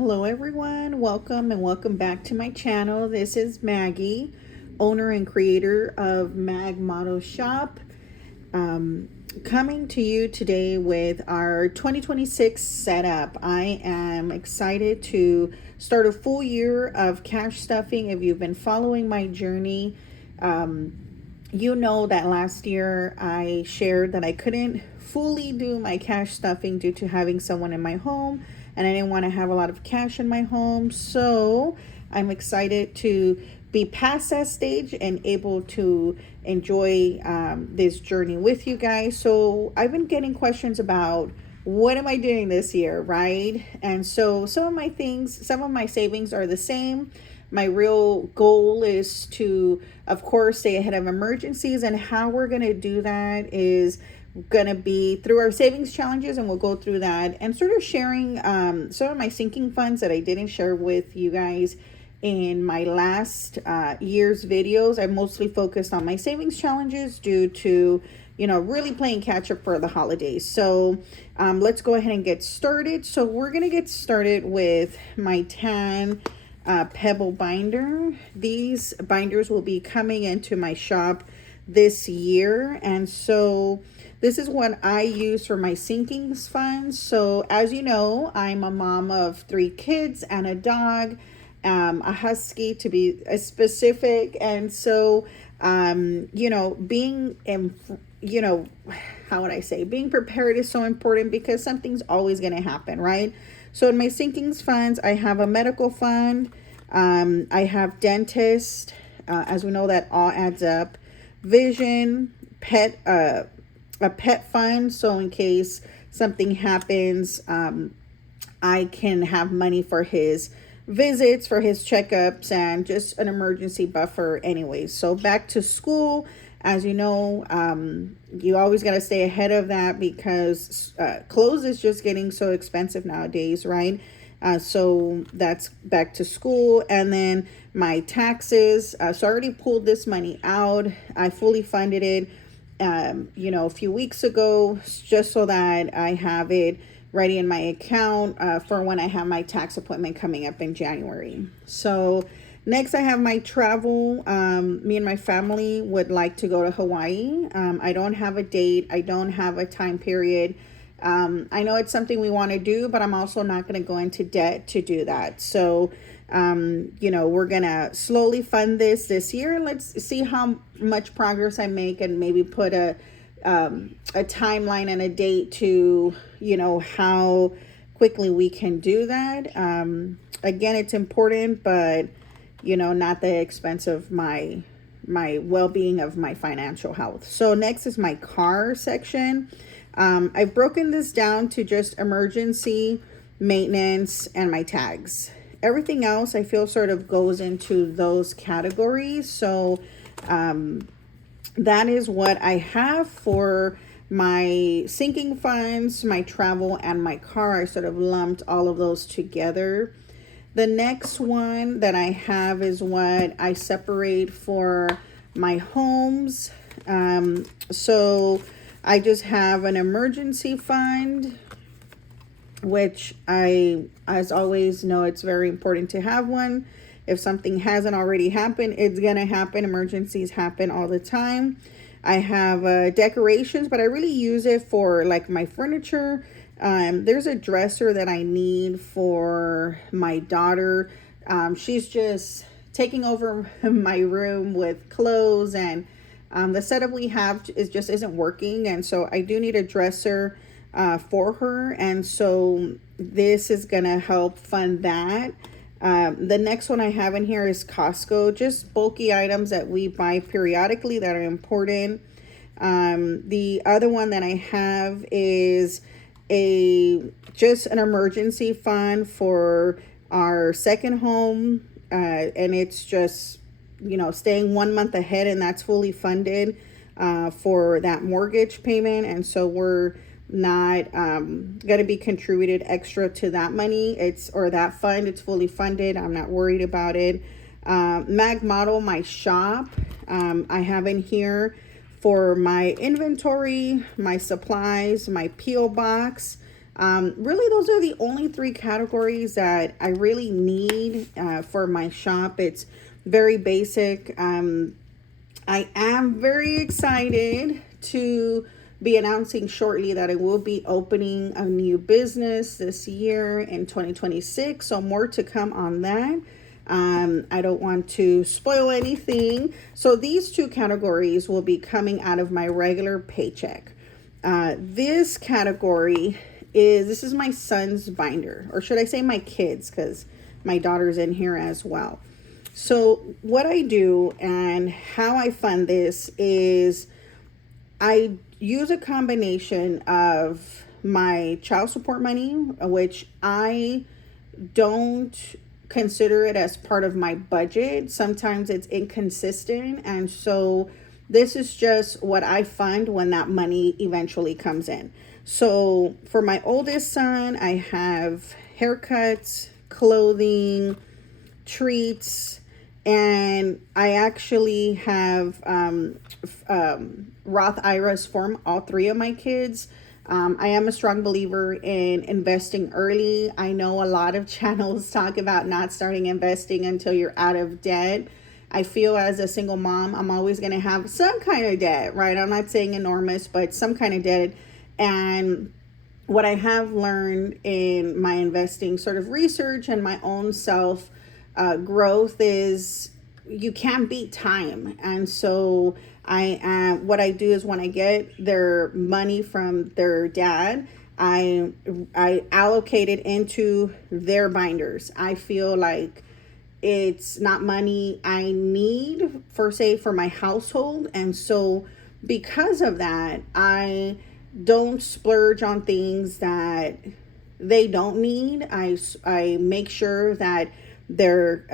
Hello everyone, welcome and welcome back to my channel. This is Maggie, owner and creator of Mag Model Shop, coming to you today with our 2026 setup. I am excited to start a full year of cash stuffing. If you've been following my journey, you know that last year I shared that I couldn't fully do my cash stuffing due to having someone in my home, and I didn't want to have a lot of cash in my home. So I'm excited to be past that stage and able to enjoy this journey with you guys. So I've been getting questions about what am I doing this year, right? And so some of my savings are the same. My real goal is to, of course, stay ahead of emergencies, and how we're going to do that is going to be through our savings challenges, and we'll go through that and sort of sharing some of my sinking funds that I didn't share with you guys in my last year's videos. I mostly focused on my savings challenges due to, really playing catch up for the holidays. So let's go ahead and get started. So we're going to get started with my tan pebble binder. These binders will be coming into my shop this year, and so this is what I use for my sinking funds. So as you know, I'm a mom of 3 kids and a dog, a husky to be specific. And so, being in, how would I say, being prepared is so important because something's always going to happen, right? So in my sinkings funds, I have a medical fund. I have dentist, as we know that all adds up, vision, a pet fund, so in case something happens, I can have money for his visits, for his checkups, and just an emergency buffer anyways. So back to school, as you know, you always got to stay ahead of that because clothes is just getting so expensive nowadays, right? So that's back to school. And then my taxes, so I already pulled this money out. I fully funded it a few weeks ago, just so that I have it ready in my account for when I have my tax appointment coming up in January. So next I have my travel. Me and my family would like to go to Hawaii. I don't have a date. I don't have a time period. I know it's something we want to do, but I'm also not going to go into debt to do that. So we're gonna slowly fund this year. Let's see how much progress I make, and maybe put a timeline and a date to how quickly we can do that. Again, it's important, but not at the expense of my well-being, of my financial health. So next is my car section. I've broken this down to just emergency, maintenance, and my tags. Everything else I feel sort of goes into those categories. So that is what I have for my sinking funds, my travel, and my car. I sort of lumped all of those together. The next one that I have is what I separate for my homes. So I just have an emergency fund, which I, as always, know it's very important to have one. If something hasn't already happened, it's gonna happen. Emergencies happen all the time. I have decorations, but I really use it for like my furniture. There's a dresser that I need for my daughter. She's just taking over my room with clothes, and the setup we have isn't working, and so I do need a dresser for her, and so this is gonna help fund that. The next one I have in here is Costco, just bulky items that we buy periodically that are important. The other one that I have is just an emergency fund for our second home, and it's just staying 1 month ahead, and that's fully funded for that mortgage payment, and so we're not going to be contributed extra to that money. That fund, it's fully funded. I'm not worried about it. Mag Model, my shop, I have in here for my inventory, my supplies, my P.O. box, Really, those are the only three categories that I really need for my shop. It's very basic. I am very excited to be announcing shortly that I will be opening a new business this year in 2026. So more to come on that. I don't want to spoil anything. So these two categories will be coming out of my regular paycheck. This category this is my son's binder, or should I say my kids, because my daughter's in here as well. So what I do and how I fund this is I use a combination of my child support money, which I don't consider it as part of my budget. Sometimes it's inconsistent. And so this is just what I fund when that money eventually comes in. So for my oldest son, I have haircuts, clothing, treats, and I actually have Roth IRAs for all three of my kids. I am a strong believer in investing early. I know a lot of channels talk about not starting investing until you're out of debt. I feel as a single mom, I'm always going to have some kind of debt, right? I'm not saying enormous, but some kind of debt. And what I have learned in my investing sort of research and my own self growth is you can't beat time. And so what I do is when I get their money from their dad, I allocate it into their binders. I feel like it's not money I need for my household. And so because of that, I don't splurge on things that they don't need. I make sure that their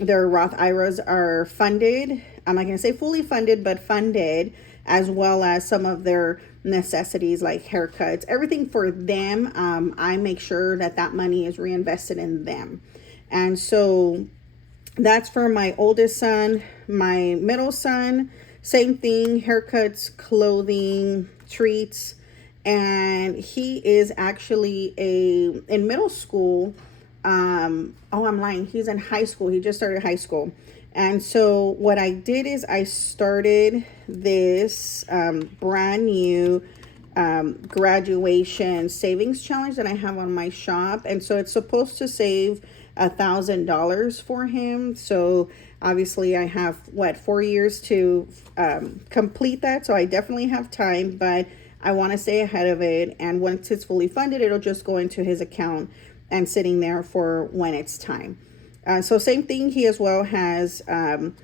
Roth IRAs are funded. I'm not going to say fully funded, but funded, as well as some of their necessities like haircuts, everything for them. I make sure that money is reinvested in them. And so that's for my oldest son. My middle son, same thing, haircuts, clothing, treats. And he is actually in middle school. I'm lying. He's in high school. He just started high school. And so what I did is I started this brand new graduation savings challenge that I have on my shop. And so it's supposed to save $1,000 for him. So obviously I have 4 years to complete that. So I definitely have time, but I want to stay ahead of it. And once it's fully funded, it'll just go into his account and sitting there for when it's time. So same thing, he as well has an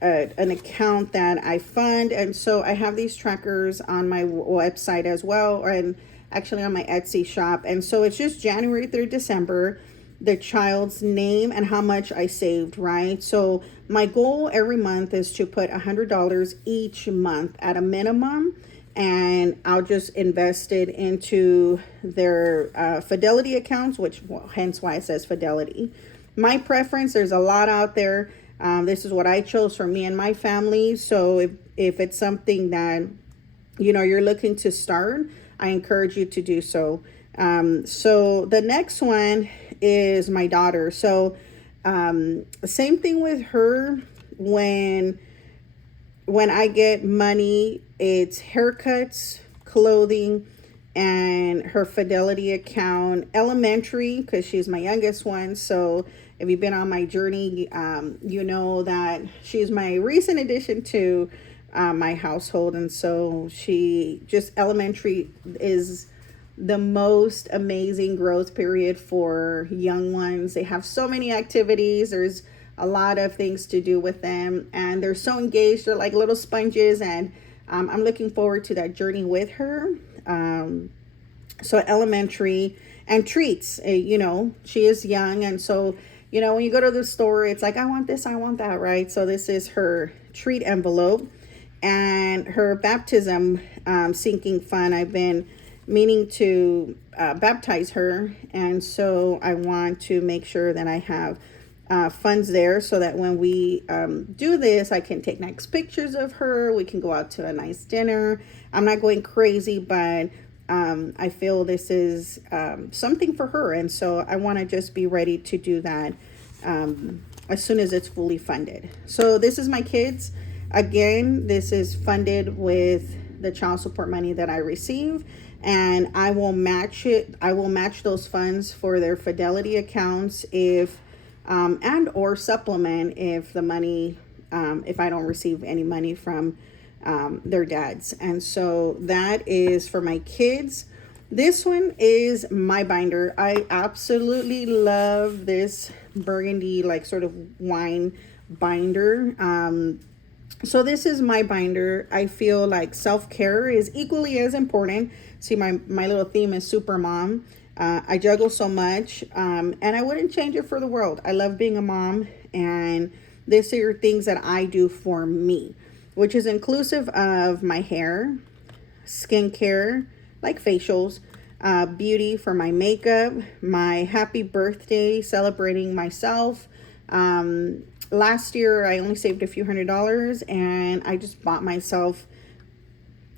account that I fund. And so I have these trackers on my website as well, and actually on my Etsy shop. And so it's just January through December, the child's name and how much I saved, right? So my goal every month is to put $100 each month at a minimum. And I'll just invest it into their Fidelity accounts, hence why it says Fidelity. My preference, there's a lot out there. This is what I chose for me and my family. So if it's something that, you're looking to start, I encourage you to do so. So the next one is my daughter. So same thing with her. When I get money, it's haircuts, clothing, and her Fidelity account. Elementary, because she's my youngest one. So if you've been on my journey, you know that she's my recent addition to my household. And so elementary is the most amazing growth period for young ones. They have so many activities. There's a lot of things to do with them, and they're so engaged. They're like little sponges, and I'm looking forward to that journey with her. So elementary and treats, she is young, and so when you go to the store, it's like, I want this, I want that, right? So this is her treat envelope. And her baptism sinking fund, I've been meaning to baptize her, and so I want to make sure that I have funds there so that when we do this, I can take nice pictures of her. We can go out to a nice dinner. I'm not going crazy, but I feel this is something for her. And so I want to just be ready to do that as soon as it's fully funded. So this is my kids. Again, this is funded with the child support money that I receive, and I will match it. I will match those funds for their Fidelity accounts if and or supplement if the money if I don't receive any money from their dads. And so that is for my kids. This one is my binder. I absolutely love this burgundy, like sort of wine binder. So this is my binder. I feel like self-care is equally as important. See, my little theme is super mom. I juggle so much, and I wouldn't change it for the world. I love being a mom, and these are things that I do for me, which is inclusive of my hair, skincare, like facials, beauty for my makeup, my happy birthday, celebrating myself. Last year, I only saved a few $100s, and I just bought myself,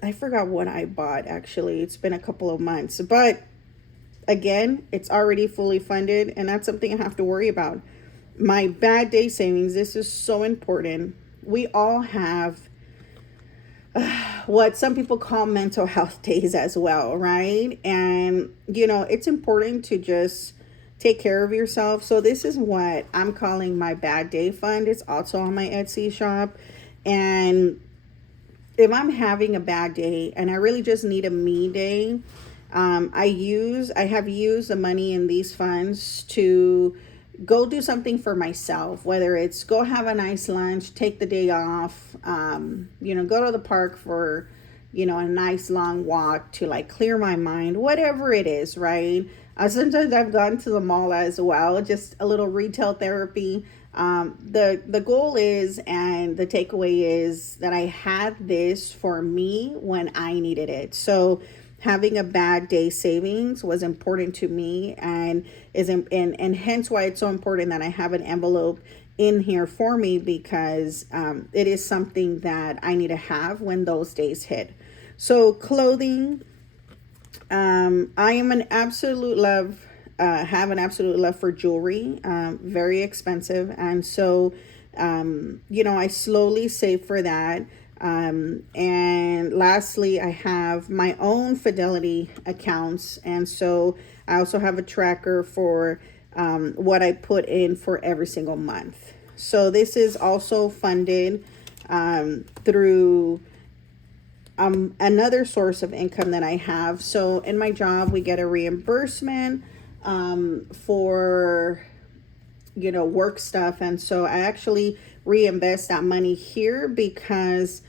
I forgot what I bought, actually. It's been a couple of months, but again, it's already fully funded, and that's something I have to worry about. My bad day savings, this is so important. We all have what some people call mental health days as well, right? And, it's important to just take care of yourself. So this is what I'm calling my bad day fund. It's also on my Etsy shop. And if I'm having a bad day and I really just need a me day, I have used the money in these funds to go do something for myself, whether it's go have a nice lunch, take the day off, go to the park for, a nice long walk to like clear my mind, whatever it is, right? Sometimes I've gone to the mall as well, just a little retail therapy. The goal is, and the takeaway is that I had this for me when I needed it. So having a bad day savings was important to me, and hence why it's so important that I have an envelope in here for me, because it is something that I need to have when those days hit. So clothing, I am an absolute love, have an absolute love for jewelry, very expensive. And so, I slowly save for that. And lastly, I have my own Fidelity accounts. And so I also have a tracker for what I put in for every single month. So this is also funded through another source of income that I have. So in my job, we get a reimbursement for work stuff. And so I actually reinvest that money here because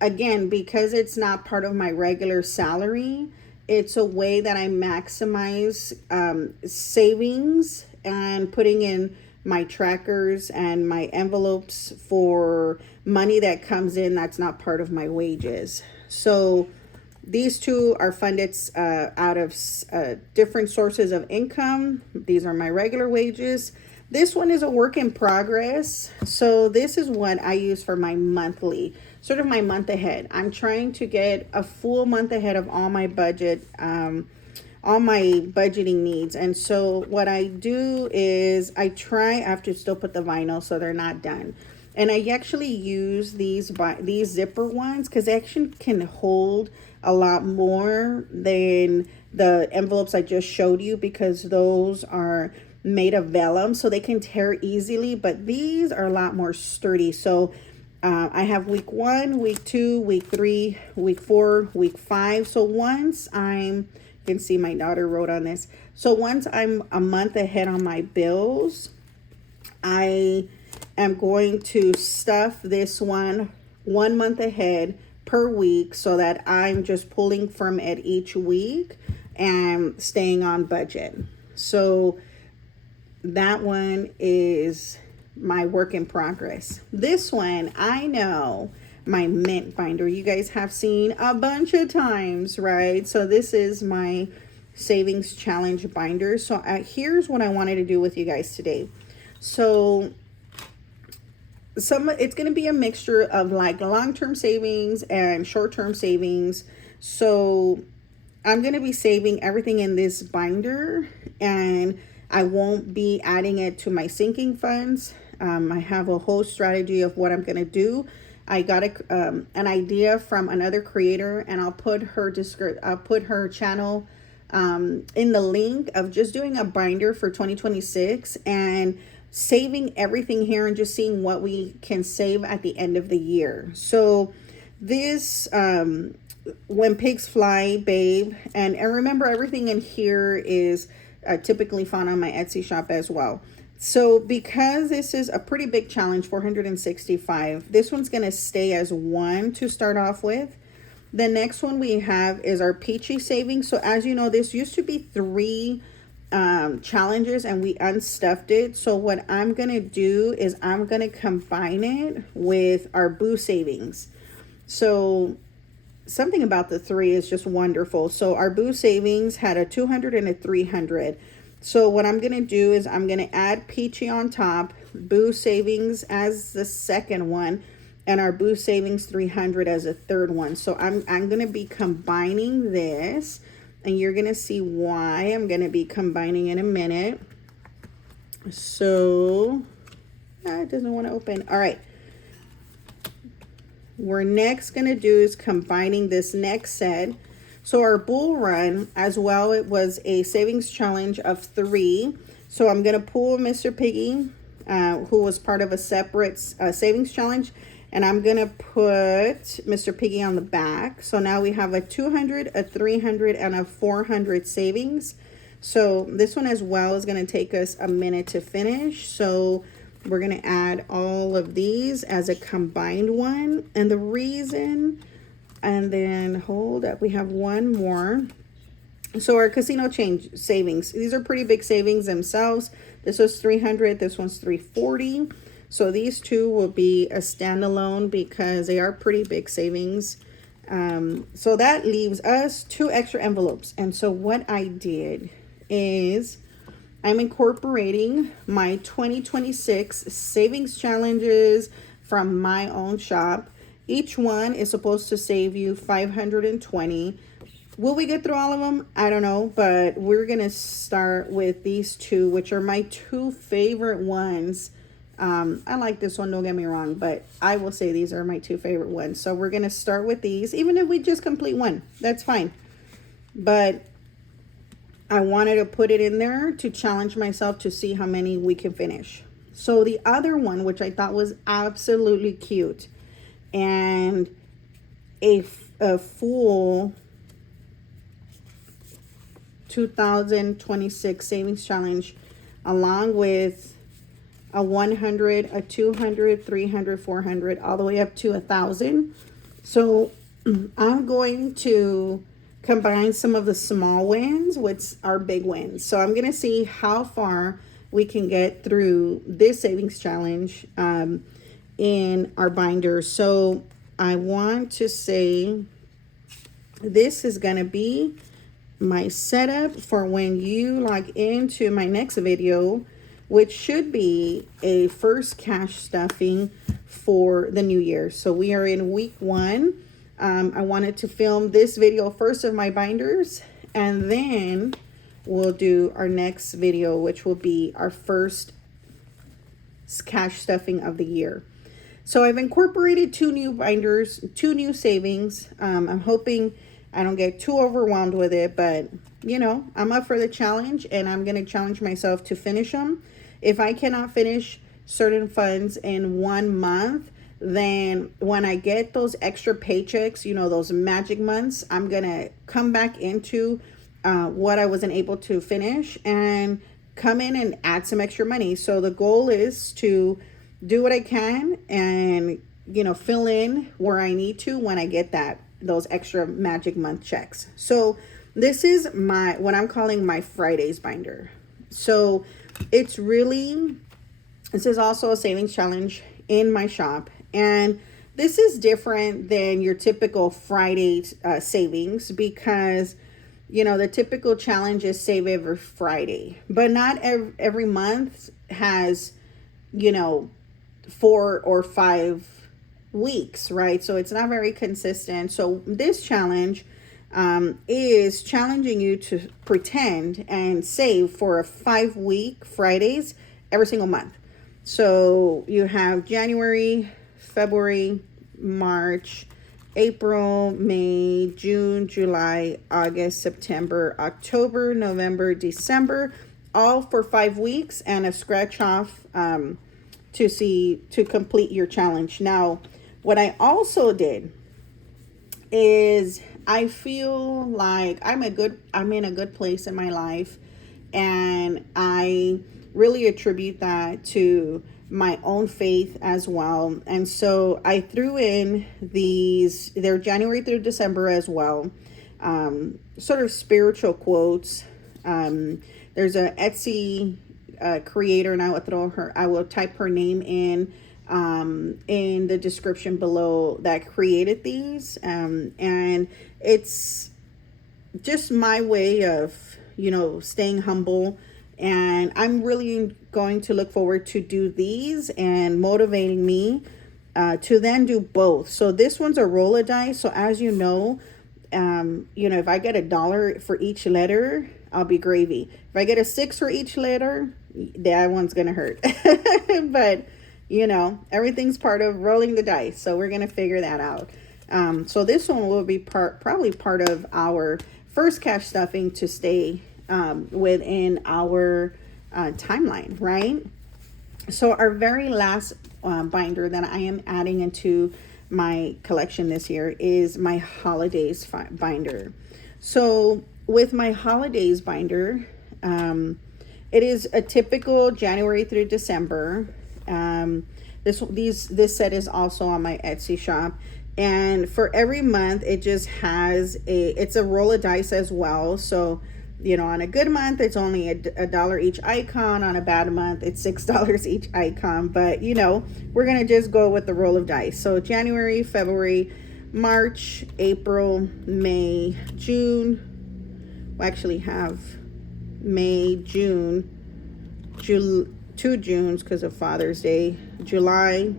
it's not part of my regular salary. It's a way that I maximize savings and putting in my trackers and my envelopes for money that comes in that's not part of my wages. So these two are funded out of different sources of income. These are my regular wages. This one is a work in progress. So this is what I use for my monthly, sort of my month ahead. I'm trying to get a full month ahead of all my budget, all my budgeting needs. And so what I do is I have to still put the vinyl so they're not done. And I actually use these zipper ones because they actually can hold a lot more than the envelopes I just showed you, because those are made of vellum, so they can tear easily, but these are a lot more sturdy. So I have week 1, week 2, week 3, week 4, week 5. So once you can see my daughter wrote on this. So once I'm a month ahead on my bills, I am going to stuff this one month ahead per week so that I'm just pulling from it each week and staying on budget. So that one is my work in progress. This one, I know, my mint binder, you guys have seen a bunch of times, right? So this is my savings challenge binder. So here's what I wanted to do with you guys today. So it's going to be a mixture of like long-term savings and short-term savings. So I'm going to be saving everything in this binder, and I won't be adding it to my sinking funds. I have a whole strategy of what I'm going to do. I got an idea from another creator, and I'll put her channel in the link of just doing a binder for 2026 and saving everything here and just seeing what we can save at the end of the year. So this When Pigs Fly, babe, and remember, everything in here is typically found on my Etsy shop as well. So because this is a pretty big challenge, 465, this one's going to stay as one to start off with. The next one we have is our Peachy Savings. So as you know, this used to be 3 challenges, and we unstuffed it. So what I'm going to do is I'm going to combine it with our Boo Savings. So something about the 3 is just wonderful. So our Boo Savings had a 200 and a 300. So what I'm going to do is I'm going to add Peachy on top, Boo Savings as the second one, and our Boo Savings 300 as a third one. So I'm going to be combining this, and you're going to see why I'm going to be combining in a minute. So it doesn't want to open. All right. We're next going to do is combining this next set. So our Bull Run as well, it was a savings challenge of 3. So I'm going to pull Mr. Piggy, who was part of a separate savings challenge, and I'm going to put Mr. Piggy on the back. So now we have a 200, a 300, and a 400 savings. So this one as well is going to take us a minute to finish. So we're going to add all of these as a combined one. And the reason, and then hold up, we have one more. So our casino change savings, these are pretty big savings themselves. This was 300, this one's 340. So these two will be a standalone because they are pretty big savings. So that leaves us 2 extra envelopes. And so what I did is I'm incorporating my 2026 savings challenges from my own shop. Each one is supposed to save you 520. Will we get through all of them? I don't know, but we're going to start with these 2, which are my 2 favorite ones. I like this one, don't get me wrong, but I will say these are my 2 favorite ones. So we're going to start with these, even if we just complete one, that's fine. But I wanted to put it in there to challenge myself to see how many we can finish. So the other one, which I thought was absolutely cute, and a full 2026 savings challenge, along with a 100, a 200, 300, 400, all the way up to 1,000. So I'm going to combine some of the small wins with our big wins. So I'm going to see how far we can get through this savings challenge in our binder. So I want to say this is going to be my setup for when you log into my next video, which should be a first cash stuffing for the new year. So we are in week 1. I wanted to film this video first of my binders, and then we'll do our next video, which will be our first cash stuffing of the year. So I've incorporated 2 new binders, 2 new savings. I'm hoping I don't get too overwhelmed with it, but you know, I'm up for the challenge, and I'm going to challenge myself to finish them. If I cannot finish certain funds in 1 month, then when I get those extra paychecks, you know, those magic months, I'm going to come back into what I wasn't able to finish and come in and add some extra money. So the goal is to do what I can and, you know, fill in where I need to when I get those extra magic month checks. So this is what I'm calling my Fridays binder. So it's really, this is also a savings challenge in my shop. And this is different than your typical Friday savings because, you know, the typical challenge is save every Friday, but not every month has, you know, 4 or 5 weeks, right? So it's not very consistent. So this challenge, is challenging you to pretend and save for a 5-week Fridays every single month. So you have January, February, March, April, May, June, July, August, September, October, November, December, all for 5 weeks, and a scratch off to complete your challenge. Now, what I also did is I feel like I'm in a good place in my life, and I really attribute that to my own faith as well. And so I threw in they're January through December as well, sort of spiritual quotes. There's a Etsy creator, and I will type her name in the description below, that created these. And it's just my way of, staying humble. And I'm really going to look forward to do these and motivating me to then do both. So this one's a roll of dice. So as you know, if I get $1 for each letter, I'll be gravy. If I get a 6 for each letter, that one's going to hurt. But, everything's part of rolling the dice. So we're going to figure that out. So this one will be probably part of our first cash stuffing to stay within our timeline, right? So our very last binder that I am adding into my collection this year is my holidays binder. So with my holidays binder, it is a typical January through December. This set is also on my Etsy shop. And for every month, it just has it's a roll of dice as well. So, on a good month, it's only a dollar each icon. On a bad month, it's $6 each icon. But, we're going to just go with the roll of dice. So January, February, March, April, May, June. We actually have May, June, 2 Junes because of Father's Day, July.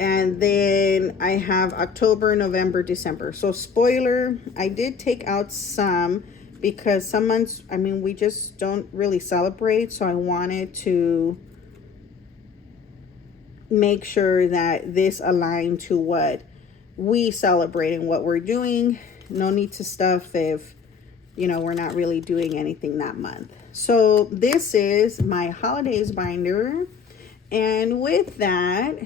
And then I have October, November, December. So spoiler, I did take out some because some months, we just don't really celebrate. So I wanted to make sure that this aligned to what we celebrate and what we're doing. No need to stuff if, we're not really doing anything that month. So this is my holidays binder. And with that,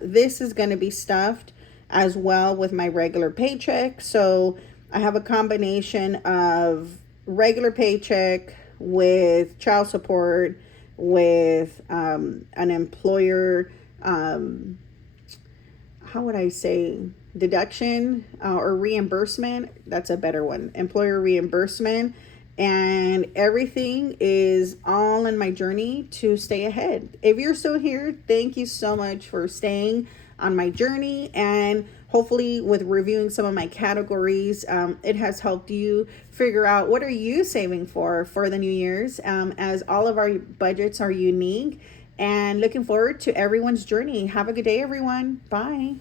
this is going to be stuffed as well with my regular paycheck. So I have a combination of regular paycheck with child support, with an employer, deduction or reimbursement. That's a better one. Employer reimbursement. And everything is all in my journey to stay ahead. If you're still here, thank you so much for staying on my journey. And hopefully with reviewing some of my categories, it has helped you figure out what are you saving for the New Year's, as all of our budgets are unique. And looking forward to everyone's journey. Have a good day, everyone. Bye.